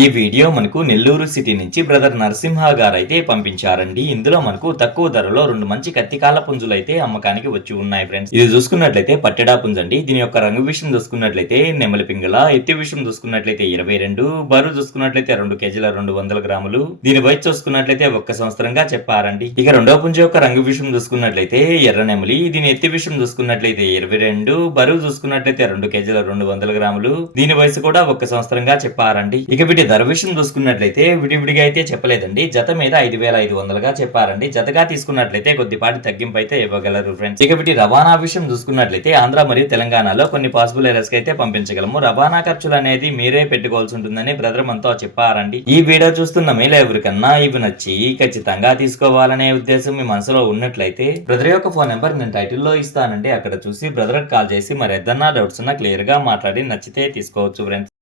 ఈ వీడియో మనకు నెల్లూరు సిటీ నుంచి బ్రదర్ నరసింహ గారు అయితే పంపించారండి. ఇందులో మనకు తక్కువ ధరలో 2 మంచి కత్తికాల పుంజులు అయితే అమ్మకానికి వచ్చి ఉన్నాయి ఫ్రెండ్స్. ఇది చూసుకున్నట్లయితే పట్టెడా పుంజండి. దీని యొక్క రంగు విషయం చూసుకున్నట్లయితే నెమలి పింగళ, ఎత్తి విషయం చూసుకున్నట్లయితే 22, బరువు చూసుకున్నట్లయితే 2 కేజీల 200 గ్రాములు. దీని వయసు చూసుకున్నట్లయితే 1 సంవత్సరంగా చెప్పారండి. ఇక రెండో పుంజ యొక్క రంగు విషయం చూసుకున్నట్లయితే ఎర్ర నెమలి. దీని ఎత్తి విషయం చూసుకున్నట్లయితే 22, బరువు చూసుకున్నట్లయితే 2 కేజీల 200 గ్రాములు. దీని వయసు కూడా 1 సంవత్సరంగా చెప్పారండి. ఇక వీటి ధర విషయం చూసుకున్నట్లయితే విడివిడిగా అయితే చెప్పలేదండి. జత మీద 5,500గా చెప్పారండి. జతగా తీసుకున్నట్లయితే కొద్దిపాటి తగ్గింపు అయితే ఇవ్వగలరు ఫ్రెండ్స్. ఇక వీటి రవాణా విషయం చూసుకున్నట్లయితే ఆంధ్ర మరియు తెలంగాణలో కొన్ని పాసిబుల్ ఏరియాస్ కి అయితే పంపించగలము. రవాణా ఖర్చులు అనేది మీరే పెట్టుకోవాల్సి ఉంటుందని బ్రదర్ మనతో చెప్పారండి. ఈ వీడియో చూస్తున్న మీలో ఎవరికన్నా ఇవి నచ్చి ఖచ్చితంగా తీసుకోవాలనే ఉద్దేశం మీ మనసులో ఉన్నట్లయితే బ్రదర్ యొక్క ఫోన్ నెంబర్ నేను టైటిల్ లో ఇస్తానండి. అక్కడ చూసి బ్రదర్ కాల్ చేసి మరి ఏదన్నా డౌట్స్ ఉన్నా క్లియర్ గా మాట్లాడి నచ్చితే తీసుకోవచ్చు ఫ్రెండ్స్.